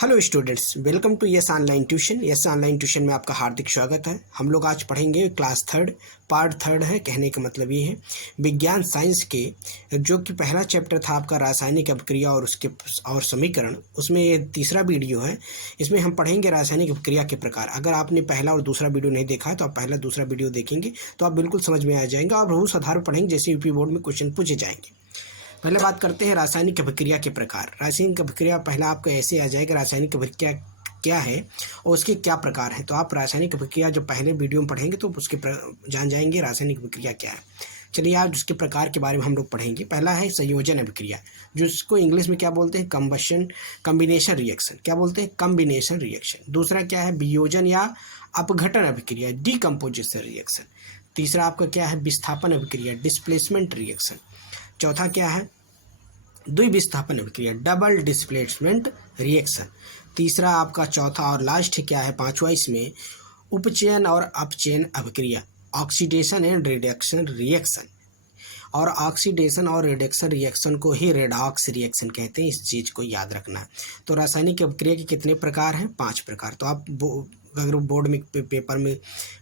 Hello students, welcome to yes online tuition. Yes online tuition में आपका हार्दिक स्वागत है। हम लोग आज पढ़ेंगे क्लास थर्ड, पार्ट थर्ड है। कहने का मतलब ये है विज्ञान साइंस के जो कि पहला चैप्टर था आपका रासायनिक अभिक्रिया और उसके और समीकरण, उसमें ये तीसरा वीडियो है। इसमें हम पढ़ेंगे रासायनिक अभिक्रिया के प्रकार। अगर आपने पहला और दूसरा वीडियो नहीं देखा है तो आप पहला दूसरा वीडियो देखेंगे तो आप बिल्कुल समझ में आ जाएंगे और बहुत साधारण पढ़ेंगे जैसे यूपी बोर्ड में क्वेश्चन पूछे जाएंगे। पहले बात करते हैं रासायनिक अभिक्रिया के प्रकार। रासायनिक अभिक्रिया पहला आपको ऐसे आ जाएगा रासायनिक अभिक्रिया क्या है और उसके क्या प्रकार हैं। तो आप रासायनिक अभिक्रिया जो पहले वीडियो में पढ़ेंगे तो उसके जान जाएंगे रासायनिक अभिक्रिया क्या है। चलिए आज उसके प्रकार के बारे में हम लोग पढ़ेंगे। पहला है संयोजन अभिक्रिया, जिसको इंग्लिश में क्या बोलते हैं, कम्बिनेशन रिएक्शन। क्या बोलते हैं, कम्बिनेशन रिएक्शन। दूसरा क्या है, वियोजन या अपघटन अभिक्रिया, डीकम्पोजिशन रिएक्शन। तीसरा आपका क्या है, विस्थापन अभिक्रिया, डिस्प्लेसमेंट रिएक्शन। चौथा क्या है, द्विविस्थापन अभिक्रिया, डबल डिस्प्लेसमेंट रिएक्शन। तीसरा आपका चौथा और लास्ट क्या है, पांचवा इसमें उपचयन और अपचयन अभिक्रिया, ऑक्सीडेशन एंड रिडक्शन रिएक्शन। और ऑक्सीडेशन और रिडक्शन रिएक्शन को ही रेडॉक्स रिएक्शन कहते हैं, इस चीज़ को याद रखना। तो रासायनिक अभिक्रिया के कितने प्रकार हैं, 5 प्रकार। तो आप अगर बोर्ड में पेपर में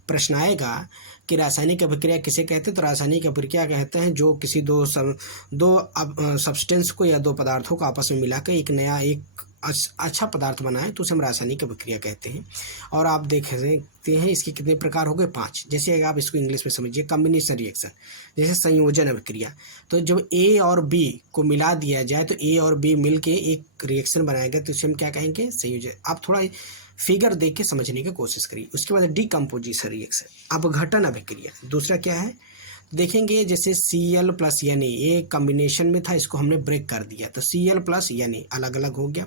प्रश्न आएगा कि रासायनिक अभिक्रिया किसे कहते हैं, तो रासायनिक अभिक्रिया कहते हैं जो किसी दो सब्सटेंस को या दो पदार्थों को आपस में मिलाकर एक नया एक अच्छा पदार्थ बनाए तो उसे हम रासायनिक अभिक्रिया कहते हैं। और आप देख सकते हैं इसके कितने प्रकार हो गए, 5। जैसे आप इसको इंग्लिश में समझिए, कम्बिनेशन रिएक्शन, जैसे संयोजन अभिक्रिया। तो जब ए और बी को मिला दिया जाए तो ए और बी मिल के एक रिएक्शन बनाएगा तो उसे हम क्या कहेंगे, संयोजन। आप थोड़ा फिगर देख के समझने की कोशिश करिए। उसके बाद डीकम्पोजिशन रिएक्शन, अपघटन अभिक्रिया। दूसरा क्या है देखेंगे, जैसे Cl प्लस Na, ये कम्बिनेशन में था, इसको हमने ब्रेक कर दिया तो Cl प्लस Na अलग अलग हो गया।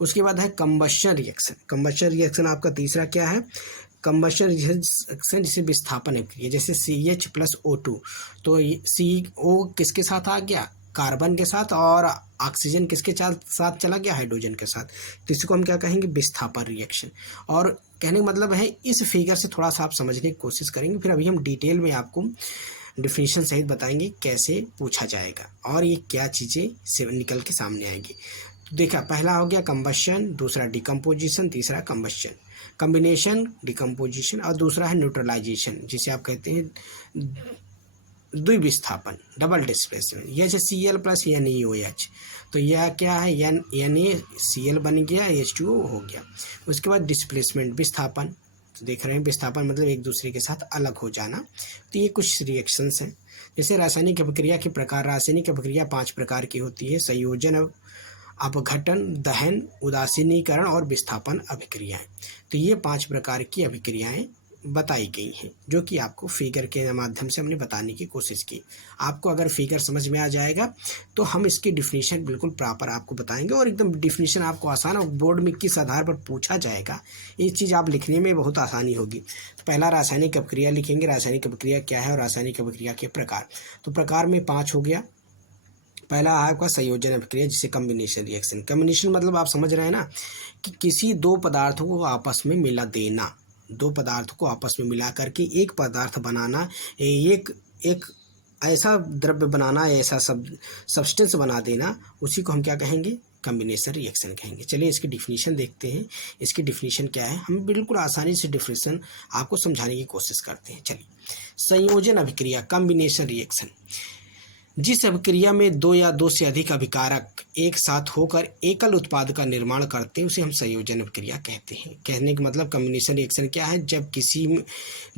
उसके बाद है कंबशन रिएक्शन। कंबशन रिएक्शन आपका तीसरा क्या है, कंबशन रिएक्शन जिसे विस्थापन अभिक्रिया, जैसे CH प्लस O2, तो CO किसके साथ आ गया, कार्बन के साथ, और ऑक्सीजन किसके साथ चला गया, हाइड्रोजन के साथ। तो इसको हम क्या कहेंगे, विस्थापन रिएक्शन। और कहने का मतलब है इस फिगर से थोड़ा सा आप समझने की कोशिश करेंगे, फिर अभी हम डिटेल में आपको डिफिनीशन सहित बताएंगे कैसे पूछा जाएगा और ये क्या चीज़ें से निकल के सामने आएंगी। तो देखा, पहला हो गया कंबशन, दूसरा डिकम्पोजिशन, तीसरा कंबशन, कम्बिनेशन, डिकम्पोजिशन, और दूसरा है न्यूट्रलाइजेशन जिसे आप कहते हैं द्विविस्थापन, डबल डिस्प्लेसमेंट। जैसे Cl प्लस NaOH, तो यह क्या है, NaCl बन गया, H2O हो गया। उसके बाद डिस्प्लेसमेंट, विस्थापन। तो देख रहे हैं विस्थापन मतलब एक दूसरे के साथ अलग हो जाना। तो ये कुछ रिएक्शंस हैं। जैसे रासायनिक अभिक्रिया के प्रकार, रासायनिक अभिक्रिया 5 प्रकार की होती है, संयोजन, अपघटन, दहन, उदासीनीकरण और विस्थापन अभिक्रियाएं। तो ये 5 प्रकार की अभिक्रियाएं बताई गई हैं जो कि आपको फिगर के माध्यम से हमने बताने की कोशिश की। आपको अगर फिगर समझ में आ जाएगा तो हम इसकी डिफिनीशन बिल्कुल प्रॉपर आपको बताएंगे और एकदम डिफिनीशन आपको आसान, और बोर्ड में किस आधार पर पूछा जाएगा ये चीज़ आप लिखने में बहुत आसानी होगी। तो पहला रासायनिक अभिक्रिया लिखेंगे, रासायनिक अभिक्रिया क्या है और रासायनिक अभिक्रिया के प्रकार। तो प्रकार में 5 हो गया। पहला आपका संयोजन अभिक्रिया जिसे कम्बिनेशन रिएक्शन। कम्बिनेशन मतलब आप समझ रहे हैं ना कि किसी दो पदार्थों को आपस में मिला देना, दो पदार्थों को आपस में मिला करके एक पदार्थ बनाना, एक ऐसा द्रव्य बनाना, ऐसा सब्सटेंस बना देना, उसी को हम क्या कहेंगे, कम्बिनेशन रिएक्शन कहेंगे। चलिए इसकी डिफिनीशन देखते हैं। इसकी डिफिनीशन क्या है, हम बिल्कुल आसानी से डिफिनीशन आपको समझाने की कोशिश करते हैं। चलिए, संयोजन अभिक्रिया, कम्बिनेशन रिएक्शन, जिस अभिक्रिया में दो या दो से अधिक अभिकारक एक साथ होकर एकल उत्पाद का निर्माण करते हैं उसे हम संयोजन अभिक्रिया कहते हैं। कहने का मतलब कम्बिनेशन रिएक्शन क्या है, जब किसी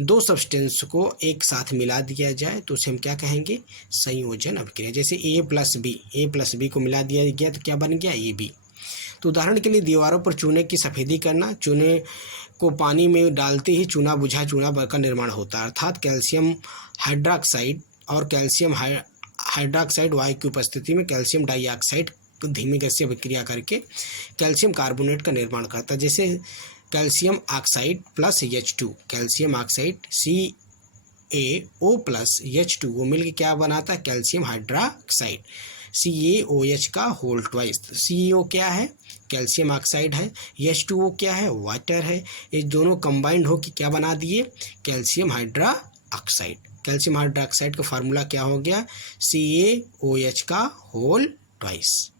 दो सब्सटेंस को एक साथ मिला दिया जाए तो उसे हम क्या कहेंगे, संयोजन अभिक्रिया। जैसे ए प्लस बी को मिला दिया गया तो क्या बन गया, AB। तो उदाहरण के लिए दीवारों पर चूने की सफ़ेदी करना, चूने को पानी में डालते ही चूना बुझा चूना का निर्माण होता है, अर्थात कैल्शियम हाइड्रोक्साइड और कैल्शियम हाइड्रोक्साइड वायु की उपस्थिति में कैल्शियम डाइऑक्साइड धीमी गति से अभिक्रिया करके कैल्शियम कार्बोनेट का निर्माण करता है। जैसे calcium oxide plus H2, calcium oxide CaO plus H2O मिलकर क्या बनाता है, कैल्शियम हाइड्रोक्साइड, CaOH का होल ट्वाइस। CaO क्या है, कैल्शियम ऑक्साइड है, H2O क्या है, वाटर है। ये दोनों कंबाइंड हो कि क्या बना दिए, कैल्शियम हाइड्रोक्साइड। कैल्शियम हाइड्रोक्साइड का फार्मूला क्या हो गया, CaOH का होल ट्वाइस।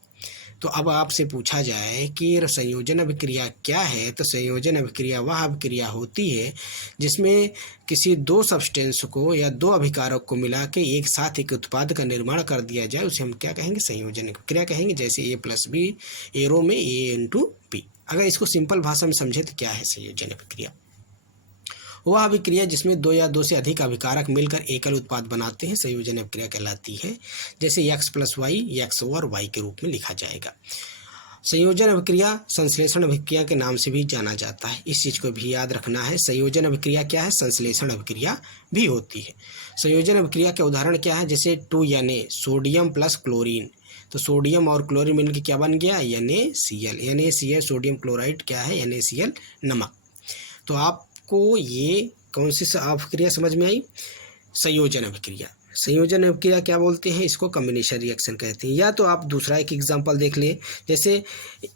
तो अब आपसे पूछा जाए कि संयोजन अभिक्रिया क्या है, तो संयोजन अभिक्रिया वह अभिक्रिया होती है जिसमें किसी दो सब्सटेंस को या दो अभिकारक को मिला के एक साथ एक उत्पाद का निर्माण कर दिया जाए, उसे हम क्या कहेंगे, संयोजन अभिक्रिया कहेंगे। जैसे A+B एरो में A × B। अगर इसको सिंपल भाषा में समझे तो क्या है संयोजन अभिक्रिया? वह अभिक्रिया जिसमें दो या दो से अधिक अभिकारक मिलकर एकल उत्पाद बनाते हैं संयोजन अभिक्रिया कहलाती है। जैसे X + Y X और Y के रूप में लिखा जाएगा। संयोजन अभिक्रिया संश्लेषण अभिक्रिया के नाम से भी जाना जाता है, इस चीज़ को भी याद रखना है। संयोजन अभिक्रिया क्या है, संश्लेषण अभिक्रिया भी होती है। संयोजन अभिक्रिया के उदाहरण क्या है, जैसे 2Na सोडियम + क्लोरीन, तो सोडियम और क्लोरीन मिलकर क्या बन गया, NaCl। NaCl सोडियम क्लोराइड क्या है, NaCl नमक। तो आपको ये कौन सी अभिक्रिया समझ में आई, संयोजन अभिक्रिया। संयोजन अभिक्रिया क्या बोलते हैं, इसको कॉम्बिनेशन रिएक्शन कहते हैं। या तो आप दूसरा एक एग्जांपल देख लें, जैसे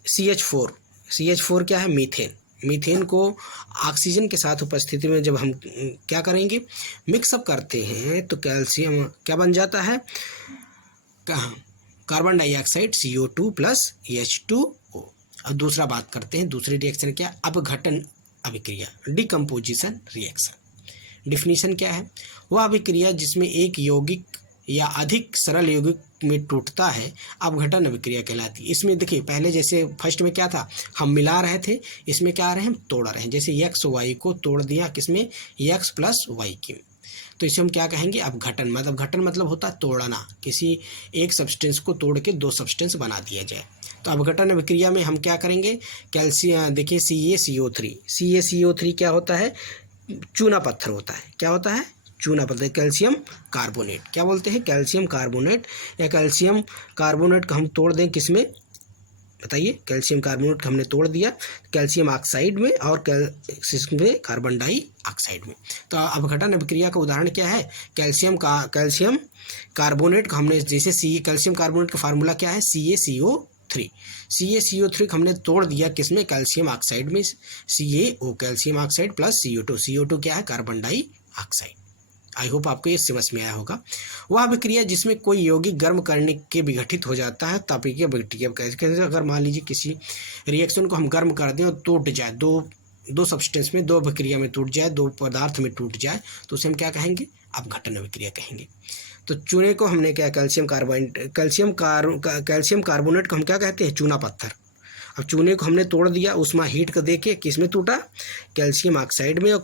CH4 क्या है, मीथेन। मीथेन को ऑक्सीजन के साथ उपस्थिति में जब हम क्या करेंगे, मिक्सअप करते हैं, तो कैल्शियम क्या बन जाता है, कार्बन डाइऑक्साइड CO2 + H2O। अब दूसरा बात करते हैं, दूसरी रिएक्शन क्या, अपघटन अभिक्रिया, डिकम्पोजिशन रिएक्शन। डिफिनीशन क्या है, वह अभिक्रिया जिसमें एक यौगिक या अधिक सरल यौगिक में टूटता है अपघटन अभिक्रिया कहलाती है। इसमें देखिए पहले जैसे फर्स्ट में क्या था, हम मिला रहे थे, इसमें क्या आ रहे हैं, हम तोड़ रहे हैं। जैसे XY को तोड़ दिया किसमें, X + Y की, तो इसे हम क्या कहेंगे, अपघटन। अपघटन मतलब होता है तोड़ना, किसी एक सब्सटेंस को तोड़ के दो सब्सटेंस बना दिया जाए। तो अपघटन अभिक्रिया में हम क्या करेंगे, कैल्शियम देखिए CaCO3 क्या होता है, चूना पत्थर होता है। क्या होता है, चूना पत्थर। कैल्शियम कार्बोनेट क्या बोलते हैं, कैल्शियम कार्बोनेट, या कैल्शियम कार्बोनेट को हम तोड़ दें किसमें, बताइए, कैल्शियम कार्बोनेट को हमने तोड़ दिया कैल्शियम ऑक्साइड में और में कार्बन डाइऑक्साइड में। तो अपघटन अभिक्रिया का उदाहरण क्या है, कैल्शियम कार्बोनेट को हमने जैसे कैल्शियम कार्बोनेट का फार्मूला क्या है, CaCO3 को हमने तोड़ दिया किसमें, कैल्शियम ऑक्साइड में, CaO कैल्शियम ऑक्साइड + CO2 क्या है, कार्बन डाइऑक्साइड। आई होप आपको ये समझ में आया होगा। वह अभिक्रिया जिसमें कोई यौगिक गर्म करने के विघटित हो जाता है तापीय अभिक्रिया कहते हैं। अगर मान लीजिए किसी रिएक्शन को हम गर्म कर दें और टूट जाए, दो सब्सटेंस में, दो अभिक्रिया में टूट जाए, दो पदार्थ में टूट जाए, तो उसे हम क्या कहेंगे, अपघटन अभिक्रिया कहेंगे। तो चूने को हमने क्या, कैल्शियम कार्बोनेट को हम क्या कहते हैं, चूना पत्थर। अब चूने को हमने तोड़ दिया, उसमें हीट को देके किस में टूटा, कैल्शियम ऑक्साइड में और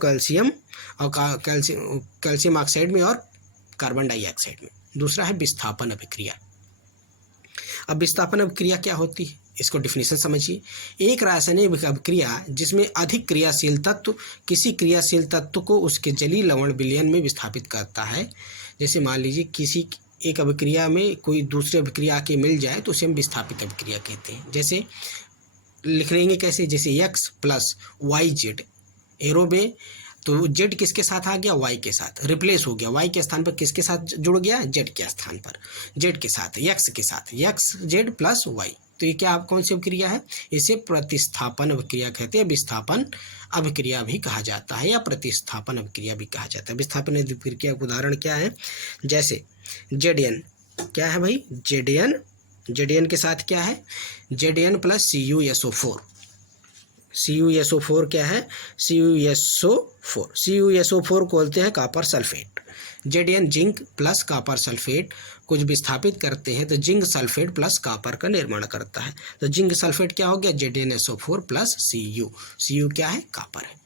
कैल्शियम ऑक्साइड में और कार्बन डाइऑक्साइड में। दूसरा है विस्थापन अभिक्रिया। अब विस्थापन अभिक्रिया क्या होती है, इसको डिफिनीशन समझिए। एक रासायनिक अभिक्रिया जिसमें अधिक क्रियाशील तत्व किसी क्रियाशील तत्व को उसके जलीय लवण विलयन में विस्थापित करता है। जैसे मान लीजिए किसी एक अभिक्रिया में कोई दूसरी अभिक्रिया आके मिल जाए तो उसे हम विस्थापित अभिक्रिया कहते हैं। जैसे लिख लेंगे कैसे, जैसे X + YZ एरो में, तो Z किसके साथ आ गया, Y के साथ रिप्लेस हो गया, Y के स्थान पर किसके साथ जुड़ गया, Z के स्थान पर, Z के साथ, X के साथ, XZ + Y। तो ये क्या कौन सी अभिक्रिया है, इसे प्रतिस्थापन अभिक्रिया कहते हैं। विस्थापन अभिक्रिया भी कहा जाता है या प्रतिस्थापन अभिक्रिया भी कहा जाता है। विस्थापन अभिक्रिया का उदाहरण क्या है, जैसे Zn क्या है भाई, Zn के साथ क्या है, Zn + CuSO4 क्या है, CuSO4 को बोलते हैं copper sulphate. Zn zinc + copper sulphate कुछ विस्थापित करते हैं तो जिंक सल्फेट + कॉपर का निर्माण करता है। तो जिंक सल्फेट क्या हो गया, ZnSO4 + Cu क्या है, कॉपर है।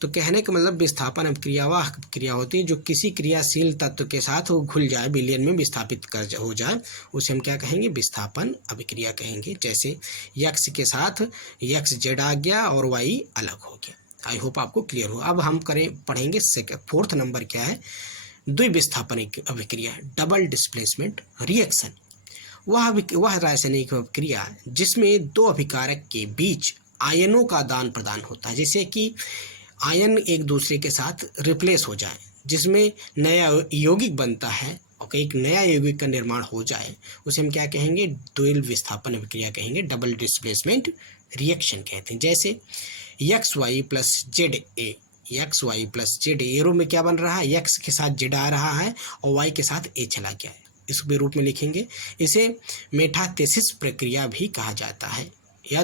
तो कहने का मतलब विस्थापन अभिक्रिया वह अभिक्रिया होती है जो किसी क्रियाशील तत्व के साथ वो घुल जाए, विलयन में विस्थापित हो जाए, उसे हम क्या कहेंगे, विस्थापन अभिक्रिया कहेंगे। जैसे X के साथ XZ आ गया और Y अलग हो गया। आई होप आपको क्लियर हो। अब हम पढ़ेंगे फोर्थ नंबर क्या है, द्विविस्थापन अभिक्रिया, डबल डिस्प्लेसमेंट रिएक्शन। वह रासायनिक अभिक्रिया जिसमें दो अभिकारक के बीच आयनों का आदान प्रदान होता है। जैसे कि आयन एक दूसरे के साथ रिप्लेस हो जाए, जिसमें नया यौगिक बनता है और एक नया यौगिक का निर्माण हो जाए, उसे हम क्या कहेंगे, द्वैल विस्थापन अभिक्रिया कहेंगे, डबल डिस्प्लेसमेंट रिएक्शन कहते हैं। जैसे XY + ZA एरो में क्या बन रहा है, X के साथ Z आ रहा है और Y के साथ A चला गया है। इस रूप में लिखेंगे। इसे मेटास्थेसिस प्रक्रिया भी कहा जाता है या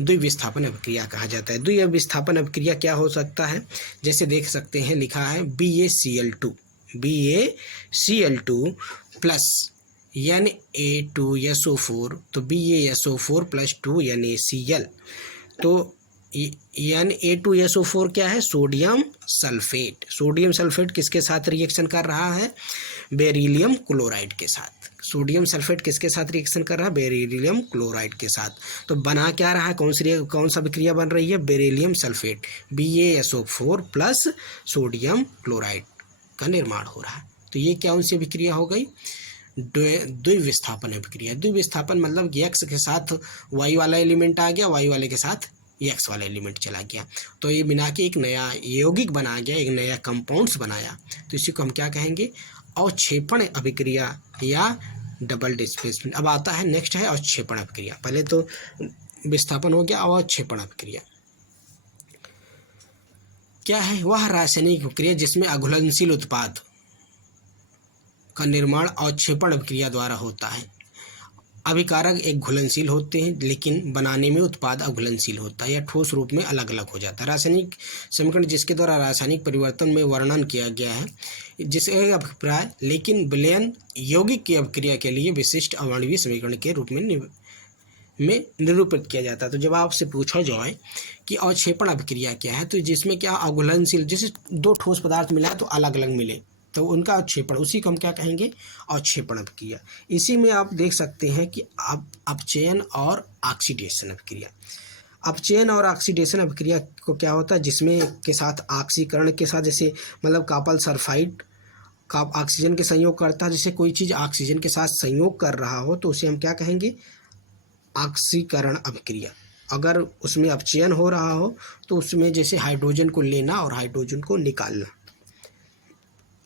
द्विविस्थापन अभिक्रिया कहा जाता है। द्विविस्थापन अभिक्रिया क्या हो सकता है, जैसे देख सकते हैं लिखा है BaCl2 प्लस Na2SO4, तो BaSO4 प्लस 2NaCl। तो Na2SO4 क्या है, सोडियम सल्फेट। सोडियम सल्फेट किसके साथ रिएक्शन कर रहा है, बेरिलियम क्लोराइड के साथ। सोडियम सल्फेट किसके साथ रिएक्शन कर रहा है, बेरिलियम क्लोराइड के साथ। तो बना क्या रहा है, कौन सा विक्रिया बन रही है, beryllium sulphate, BaSO4 plus sodium chloride का निर्माण हो रहा है। तो ये कौन सी विक्रिया हो गई, द्विविस्थापन अभिक्रिया। द्विविस्थापन मतलब x के साथ y वाला एलिमेंट आ गया, y वाले के साथ x वाला एलिमेंट चला गया, तो ये बिना के एक नया यौगिक बना गया, एक नया कंपाउंड्स बनाया। तो इसी को हम क्या कहेंगे, अवक्षेपण अभिक्रिया या डबल डिस्प्लेसमेंट। अब आता है नेक्स्ट है अवक्षेपण अभिक्रिया। पहले तो विस्थापन हो गया, अवक्षेपण अभिक्रिया क्या है, वह रासायनिक अभिक्रिया जिसमें अघुलनशील उत्पाद का निर्माण अवक्षेपण अभिक्रिया द्वारा होता है। अभिकारक एक घुलनशील होते हैं, लेकिन बनाने में उत्पाद अघुलनशील होता है या ठोस रूप में अलग अलग हो जाता है। रासायनिक समीकरण जिसके द्वारा रासायनिक परिवर्तन में वर्णन किया गया है, जिसके अभिप्राय लेकिन विलयन यौगिक की अभिक्रिया के लिए विशिष्ट अवाणवीय समीकरण के रूप में निरूपित किया जाता है। तो जब आपसे पूछा जाए कि अवक्षेपण अभिक्रिया क्या है, तो जिसमें क्या अघुलनशील, जैसे दो ठोस पदार्थ मिला तो अलग अलग मिले, तो उनका अवक्षेपण, उसी को हम क्या कहेंगे, अवक्षेपण अभिक्रिया। इसी में आप देख सकते हैं कि अपचयन और ऑक्सीडेशन अभिक्रिया। अपचयन और ऑक्सीडेशन अभिक्रिया को क्या होता है, जिसमें के साथ ऑक्सीकरण के साथ, जैसे मतलब कॉपर सल्फाइड का ऑक्सीजन के संयोग करता है, जैसे कोई चीज़ ऑक्सीजन के साथ संयोग कर रहा हो तो उसे हम क्या कहेंगे, ऑक्सीकरण अभिक्रिया। अगर उसमें अपचयन हो रहा हो तो उसमें जैसे हाइड्रोजन को लेना और हाइड्रोजन को निकालना,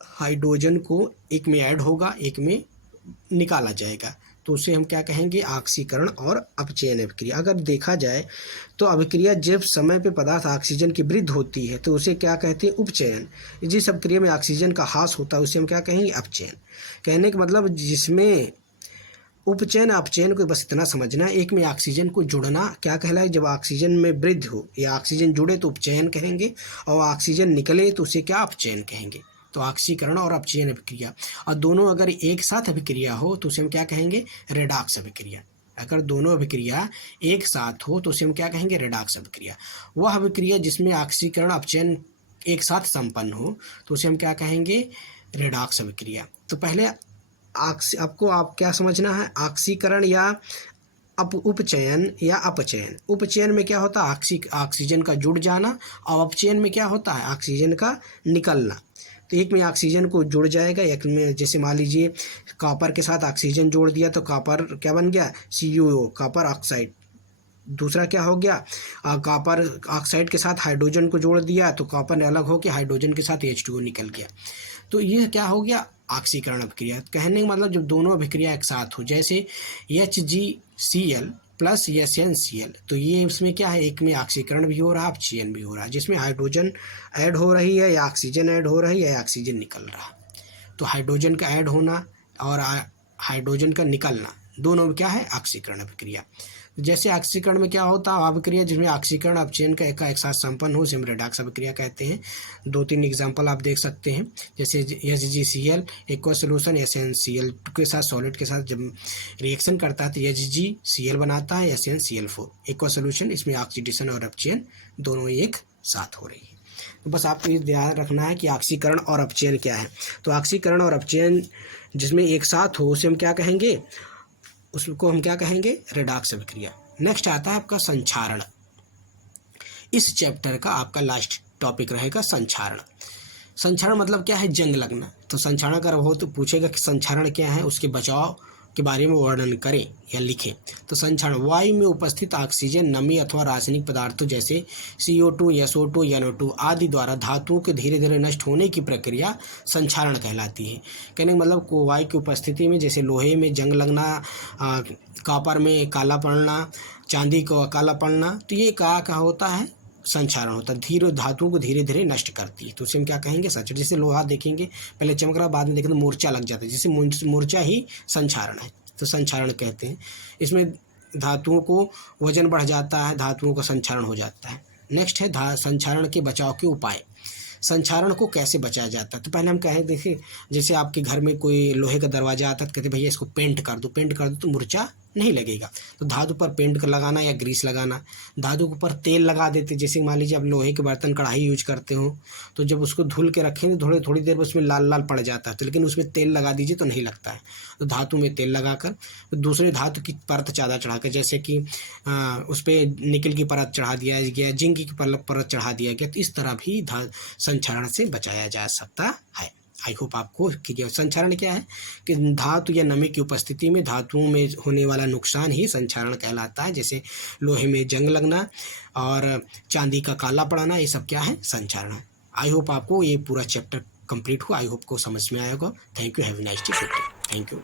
हाइड्रोजन को एक में ऐड होगा, एक में निकाला जाएगा, तो उसे हम क्या कहेंगे, ऑक्सीकरण और अपचयन अभिक्रिया। अगर देखा जाए तो अभिक्रिया जब समय पे पदार्थ ऑक्सीजन की वृद्धि होती है तो उसे क्या कहते हैं, उपचयन। जिस अभिक्रिया में ऑक्सीजन का ह्रास होता है उसे हम क्या कहेंगे, अपचयन। कहने का मतलब जिसमें उपचयन अपचयन को बस इतना समझना, एक में ऑक्सीजन को जुड़ना क्या कहलाए, जब ऑक्सीजन में वृद्धि हो या ऑक्सीजन जुड़े तो उपचयन कहेंगे, और ऑक्सीजन निकले तो उसे क्या, अपचयन कहेंगे। तो ऑक्सीकरण और अपचयन अभिक्रिया, और दोनों अगर एक साथ अभिक्रिया हो तो उसे हम क्या कहेंगे, रेडॉक्स अभिक्रिया। अगर दोनों अभिक्रिया एक साथ हो तो उसे हम क्या कहेंगे, रेडॉक्स अभिक्रिया। वह अभिक्रिया जिसमें ऑक्सीकरण अपचयन एक साथ संपन्न हो तो उसे हम क्या कहेंगे, रेडॉक्स अभिक्रिया। तो पहले आपको क्या समझना है, ऑक्सीकरण या उपचयन या अपचयन। उपचयन में क्या होता है, ऑक्सीजन का जुड़ जाना, और अपचयन में क्या होता है, ऑक्सीजन का निकलना। तो एक में ऑक्सीजन को जुड़ जाएगा, एक में जैसे मान लीजिए कॉपर के साथ ऑक्सीजन जोड़ दिया तो कॉपर क्या बन गया, CuO, कॉपर ऑक्साइड। दूसरा क्या हो गया, कॉपर ऑक्साइड के साथ हाइड्रोजन को जोड़ दिया तो कॉपर अलग हो के हाइड्रोजन के साथ H2O निकल गया। तो ये क्या हो गया, ऑक्सीकरण अभिक्रिया। कहने का मतलब जब दोनों अभिक्रिया एक साथ हो, जैसे HgCl प्लस SnCl, तो ये इसमें क्या है, एक में ऑक्सीकरण भी हो रहा है, अपचयन भी हो रहा है, जिसमें हाइड्रोजन ऐड हो रही है या ऑक्सीजन ऐड हो रही है या ऑक्सीजन निकल रहा है। तो हाइड्रोजन का ऐड होना और हाइड्रोजन का निकलना दोनों में क्या है, ऑक्सीकरण अभिक्रिया। जैसे ऑक्सीकरण में क्या होता है, अभिक्रिया जिसमें ऑक्सीकरण अपचयन का एक साथ संपन्न हो उसे हम रेडॉक्स अभिक्रिया कहते हैं। 2-3 एग्जांपल आप देख सकते हैं, जैसे HgCl एक्वा सोल्यूशन SnCl के साथ सॉलिड के साथ जब रिएक्शन करता है तो HgCl बनाता है SnCl4 एक्वा सोल्यूशन। इसमें ऑक्सीडेशन और अपचयन दोनों एक साथ हो रही है। तो बस आपको ये ध्यान रखना है कि ऑक्सीकरण और अपचयन क्या है। तो ऑक्सीकरण और अपचयन जिसमें एक साथ हो उसे हम क्या कहेंगे, उसको हम क्या कहेंगे, रेडॉक्स अभिक्रिया। नेक्स्ट आता है आपका संक्षारण। इस चैप्टर का आपका लास्ट टॉपिक रहेगा संक्षारण। संक्षारण मतलब क्या है, जंग लगना। तो संक्षारण अगर हो तो पूछेगा कि संक्षारण क्या है, उसके बचाव के बारे में वर्णन करें या लिखें। तो संक्षारण वायु में उपस्थित ऑक्सीजन, नमी अथवा रासायनिक पदार्थों जैसे CO2, SO2, NO2 आदि द्वारा धातुओं के धीरे धीरे नष्ट होने की प्रक्रिया संक्षारण कहलाती है। कहने का मतलब वायु की उपस्थिति में जैसे लोहे में जंग लगना, कॉपर में काला पड़ना, चांदी को काला पड़ना, तो ये क्या होता है, संक्षारण होता है, धीरे धातुओं को धीरे धीरे नष्ट करती है, तो उसे हम क्या कहेंगे संक्षारण। जैसे लोहा देखेंगे पहले चमक रहा, बाद में देखेंगे मूर्छा लग जाता है, जैसे मूर्छा ही संक्षारण है, तो संक्षारण कहते हैं। इसमें धातुओं को वजन बढ़ जाता है, धातुओं का संक्षारण हो जाता है। नेक्स्ट है संक्षारण के बचाव के उपाय। संक्षारण को कैसे बचाया जाता है, तो पहले हम कहें देखिए, जैसे आपके घर में कोई लोहे का दरवाजा आता है तो कहते भैया इसको पेंट कर दो, पेंट कर दो तो मूर्छा नहीं लगेगा। तो धातु पर पेंट कर लगाना या ग्रीस लगाना। धातु के ऊपर तेल लगा देते, जैसे मान लीजिए आप लोहे के बर्तन कढ़ाई यूज करते हो, तो जब उसको धुल के रखेंगे थोड़ी देर में उसमें लाल लाल पड़ जाता है, तो लेकिन उसमें तेल लगा दीजिए तो नहीं लगता है। तो धातु में तेल लगाकर दूसरे धातु की परत ज़्यादा चढ़ाकर, जैसे कि उस पर निकल की परत चढ़ा दिया गया, जिंक की परत चढ़ा दिया गया, तो इस तरह भी संक्षारण से बचाया जा सकता है। आई होप आपको क्लियर। संक्षारण क्या है कि धातु या नमी की उपस्थिति में धातुओं में होने वाला नुकसान ही संक्षारण कहलाता है। जैसे लोहे में जंग लगना और चांदी का काला पड़ना, ये सब क्या है, संक्षारण है। आई होप आपको ये पूरा चैप्टर कंप्लीट हुआ, आई होप को समझ में आएगा। Thank you, have a nice day, thank you.